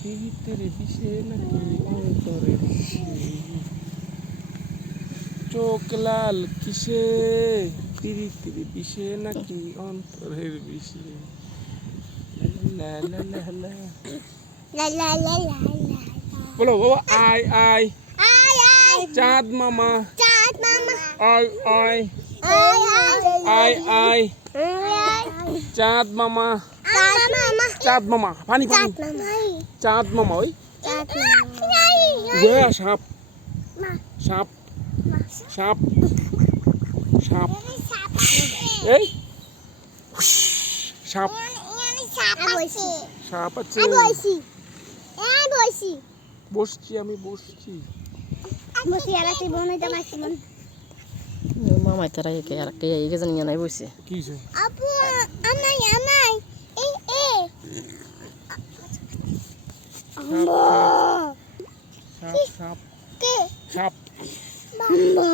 পিরিতের বিষে নাকি অন্তরের বিষে, চোখ লাল কিসে, পিরিতের বিষে নাকি অন্তরের বিষে। লা লা লা লা La la la la la. বলো বাবা, আয় আয় Ay ay. চাঁদ মামা, Chat mama. আয় আয় Ay ay. আয় আয় Ay. চাঁদ মামা, Chat mama. চাঁদ মামা, পানি পানি, Chat mama. চাঁদ মামা ওই Chat mama. গোয়া সাপ, Ma. সাপ সাপ সাপ, Siapa? এই হুস, সাপ Ini siapa sih? সাপ আছে। Boisi. Boisi. বসছি আমি বসছি। Boisi ala si bono ita masimon. মামাই তারা একে আর একটা এই গেছে নিয়ে নাই বসে কি হয়েছে? Apu, amai amai. Eh. সাপ সাপ Ke. সাপ Mama.